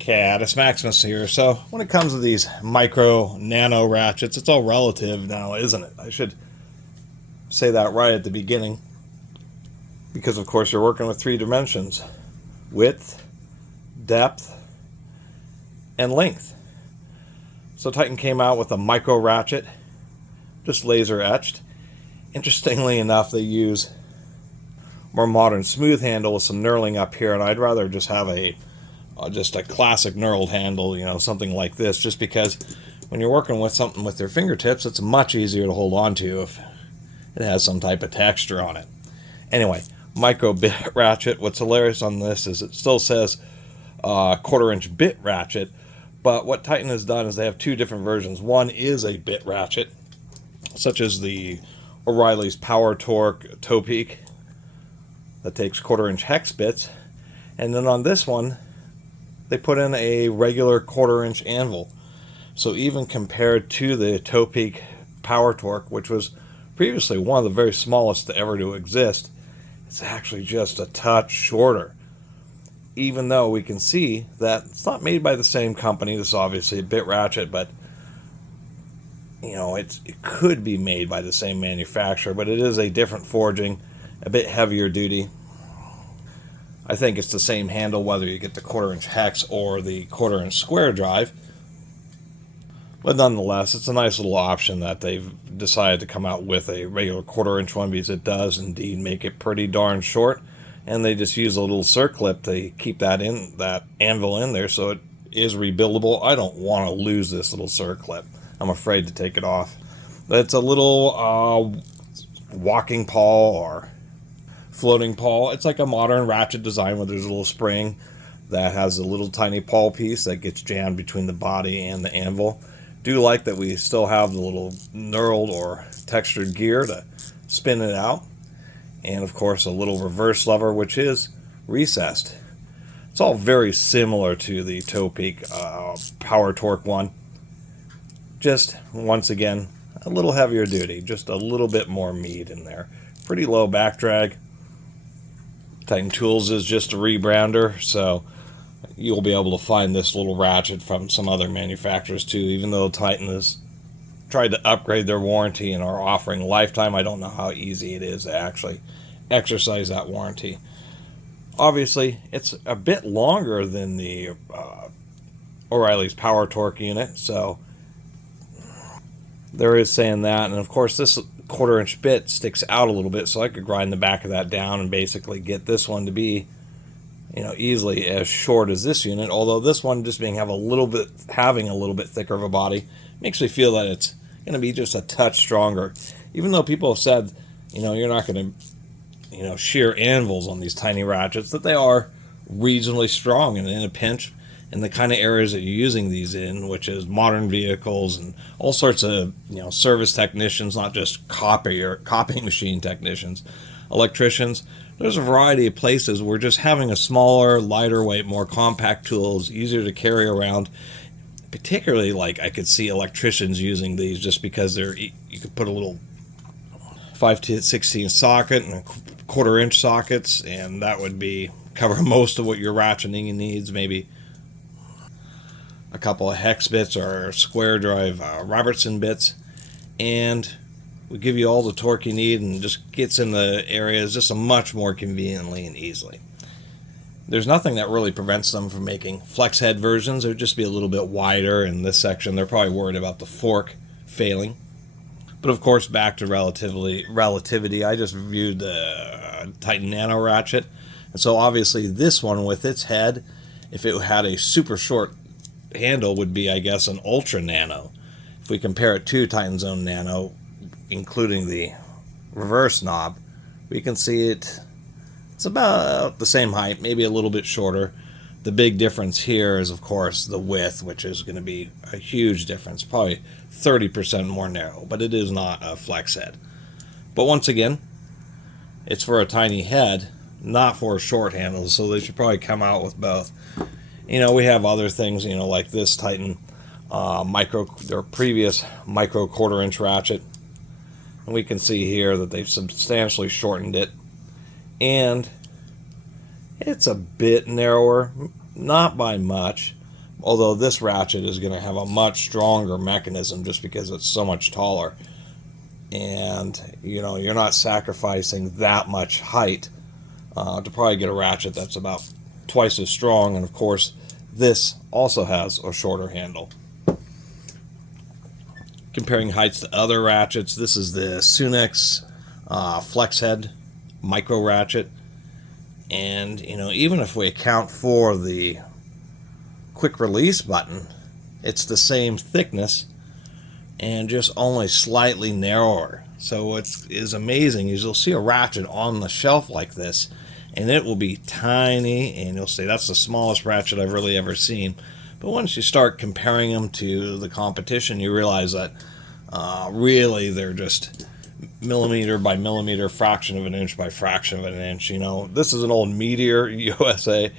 Catus, Maximus here. So when it comes to these micro nano ratchets, it's all relative now, isn't it? I should say that right at the beginning, because of course you're working with 3 dimensions: width, depth, and length. So Titan came out with a micro ratchet, just laser etched. Interestingly enough, they use more modern smooth handle with some knurling up here, and I'd rather just have just a classic knurled handle, something like this, just because when you're working with something with your fingertips, it's much easier to hold on to if it has some type of texture on it. Anyway, micro bit ratchet. What's hilarious on this is it still says 1/4-inch bit ratchet, but what Titan has done is they have 2 different versions. One is a bit ratchet, such as the O'Reilly's Power Torque TopPeak that takes 1/4-inch hex bits, and then on this one they put in a regular 1/4-inch anvil. So even compared to the TopPeak Power Torque, which was previously one of the very smallest to ever to exist, it's actually just a touch shorter. Even though we can see that it's not made by the same company. This is obviously a bit ratchet, but it could be made by the same manufacturer, but it is a different forging, a bit heavier duty. I think it's the same handle whether you get the 1/4-inch hex or the 1/4-inch square drive. But nonetheless, it's a nice little option that they've decided to come out with a regular 1/4-inch one, because it does indeed make it pretty darn short. And they just use a little circlip to keep that anvil in there, so it is rebuildable. I don't want to lose this little circlip. I'm afraid to take it off. It's a little walking pawl or floating pawl. It's like a modern ratchet design where there's a little spring that has a little tiny pawl piece that gets jammed between the body and the anvil. Do like that we still have the little knurled or textured gear to spin it out, and of course a little reverse lever which is recessed. It's all very similar to the TopPeak Power Torque one, just once again a little heavier duty, just a little bit more meat in there. Pretty low back drag. Titan Tools is just a rebrounder, so you'll be able to find this little ratchet from some other manufacturers too. Even though Titan has tried to upgrade their warranty and are offering lifetime, I don't know how easy it is to actually exercise that warranty. Obviously, it's a bit longer than the O'Reilly's Power Torque unit, so there is saying that. And of course, this 1/4-inch bit sticks out a little bit, so I could grind the back of that down and basically get this one to be easily as short as this unit. Although this one just having a little bit thicker of a body makes me feel that it's going to be just a touch stronger. Even though people have said you're not going to shear anvils on these tiny ratchets, that they are reasonably strong and in a pinch in the kind of areas that you're using these in, which is modern vehicles and all sorts of service technicians, not just copying machine technicians, electricians. There's a variety of places where just having a smaller, lighter weight, more compact tool is easier to carry around. Particularly, like, I could see electricians using these just because you could put a little 5/16 socket and 1/4-inch sockets, and that would cover most of what your ratcheting needs. Maybe a couple of hex bits or square drive Robertson bits, and we give you all the torque you need, and just gets in the areas just much more conveniently and easily. There's nothing that really prevents them from making flex head versions. It would just be a little bit wider in this section. They're probably worried about the fork failing. But of course, back to relativity, I just reviewed the Titan Nano ratchet, and so obviously this one with its head, if it had a super short handle, would be, I guess, an ultra nano. If we compare it to Titan's own nano, including the reverse knob, we can see it's about the same height, maybe a little bit shorter. The big difference here is, of course, the width, which is going to be a huge difference, probably 30% more narrow, but it is not a flex head. But once again, it's for a tiny head, not for a short handle, so they should probably come out with both. We have other things, like this Titan their previous micro 1/4-inch ratchet, and we can see here that they've substantially shortened it, and it's a bit narrower, not by much, although this ratchet is going to have a much stronger mechanism just because it's so much taller. And, you know, you're not sacrificing that much height to probably get a ratchet that's about twice as strong. And of course, this also has a shorter handle. Comparing heights to other ratchets, this is the Sunex Flex Head Micro Ratchet. And, you know, even if we account for the quick release button, it's the same thickness and just only slightly narrower. So what is amazing is you'll see a ratchet on the shelf like this, and it will be tiny, and you'll say that's the smallest ratchet I've really ever seen. But once you start comparing them to the competition, you realize that really they're just millimeter by millimeter, fraction of an inch by fraction of an inch. You know, this is an old Meteor USA.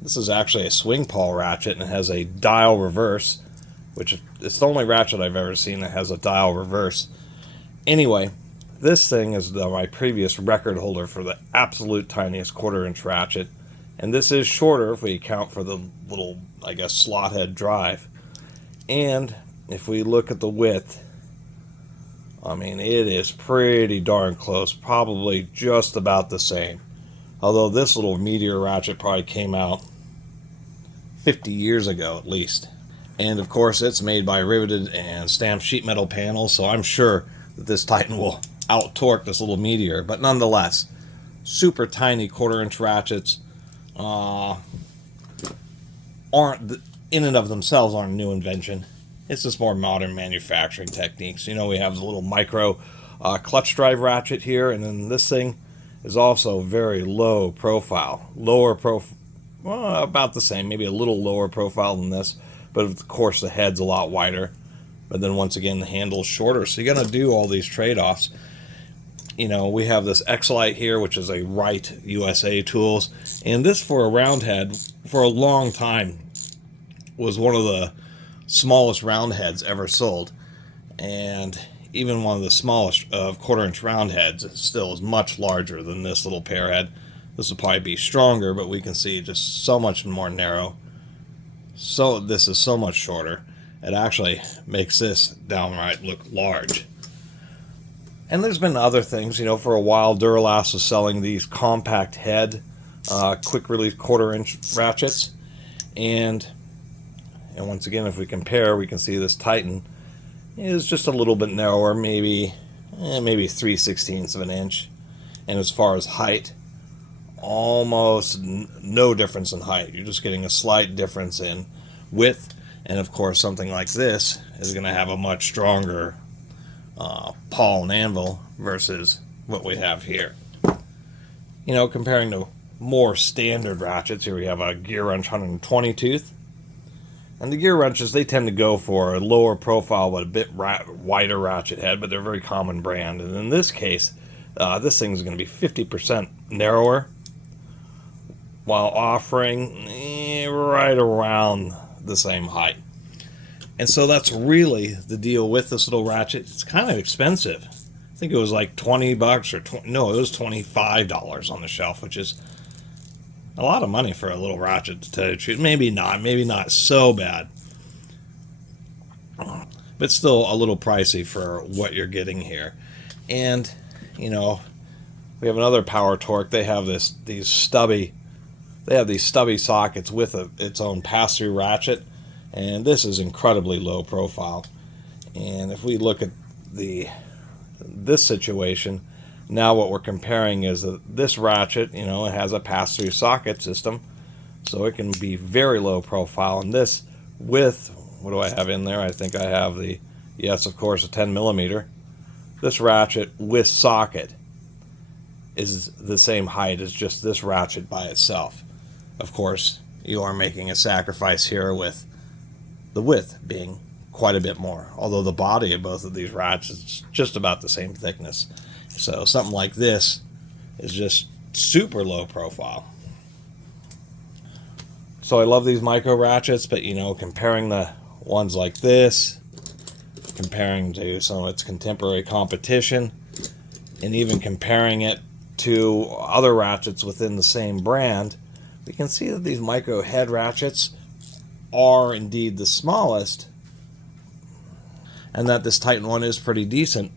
This is actually a swing pawl ratchet, and it has a dial reverse, which it's the only ratchet I've ever seen that has a dial reverse. Anyway, this thing is my previous record holder for the absolute tiniest 1/4 inch ratchet. And this is shorter if we account for the little, I guess, slot head drive. And if we look at the width, I mean, it is pretty darn close, probably just about the same. Although this little Meteor ratchet probably came out 50 years ago at least. And of course, it's made by riveted and stamped sheet metal panels, so I'm sure that this Titan will out-torque this little Meteor. But nonetheless, super tiny 1/4 inch ratchets aren't, in and of themselves, aren't a new invention. It's just more modern manufacturing techniques. You know, we have the little micro clutch drive ratchet here, and then this thing is also very low profile. Lower profile, well, about the same, maybe a little lower profile than this, but of course the head's a lot wider. But then once again, the handle's shorter. So you're going to do all these trade-offs. You know, we have this X-Lite here, which is a Wright USA tools. And this, for a round head, for a long time, was one of the smallest round heads ever sold. And even one of the smallest of 1/4 inch round heads still is much larger than this little pear head. This will probably be stronger, but we can see just so much more narrow. So this is so much shorter. It actually makes this downright look large. And there's been other things, you know, for a while Duralast was selling these compact head, quick release 1/4 inch ratchets. And once again, if we compare, we can see this Titan is just a little bit narrower, maybe 3/16 of an inch. And as far as height, almost no difference in height. You're just getting a slight difference in width. And of course, something like this is going to have a much stronger pawl and anvil versus what we have here. You know, comparing to more standard ratchets, here we have a gear wrench 120 tooth. And the gear wrenches, they tend to go for a lower profile but a bit wider ratchet head, but they're a very common brand. And in this case, this thing is going to be 50% narrower while offering right around the same height. And so that's really the deal with this little ratchet. It's kind of expensive. I think it was like 20 bucks or no, it was $25 on the shelf, which is a lot of money for a little ratchet, to tell you the truth. Maybe not so bad, but still a little pricey for what you're getting here. And you know, we have another Power Torque. They have these stubby sockets with its own pass-through ratchet, and this is incredibly low profile. And if we look at this situation, now what we're comparing is that this ratchet, you know, it has a pass-through socket system, so it can be very low profile. And this with, what do I have in there? I think I have yes, of course, a 10 millimeter. This ratchet with socket is the same height as just this ratchet by itself. Of course, you are making a sacrifice here with the width being quite a bit more, although the body of both of these ratchets is just about the same thickness. So something like this is just super low profile. So I love these micro ratchets, but you know, comparing the ones like this, comparing to some of its contemporary competition, and even comparing it to other ratchets within the same brand, we can see that these micro head ratchets are indeed the smallest, and that this Titan one is pretty decent.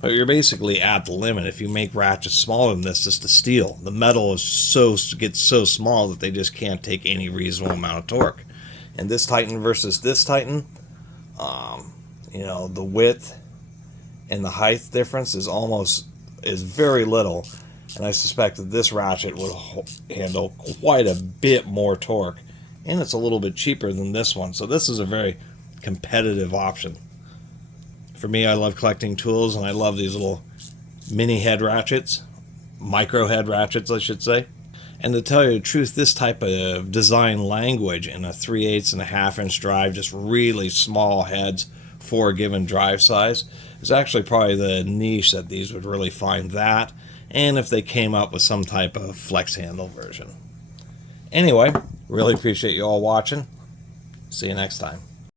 But you're basically at the limit. If you make ratchets smaller than this, just the steel. The metal gets so small that they just can't take any reasonable amount of torque. And this Titan versus this Titan, the width and the height difference is very little. And I suspect that this ratchet would handle quite a bit more torque. And it's a little bit cheaper than this one. So this is a very competitive option. For me, I love collecting tools, and I love these little mini head ratchets. Micro head ratchets, I should say. And to tell you the truth, this type of design language in a 3/8 and a half-inch drive, just really small heads for a given drive size, is actually probably the niche that these would really find that, and if they came up with some type of flex handle version. Anyway, really appreciate you all watching. See you next time.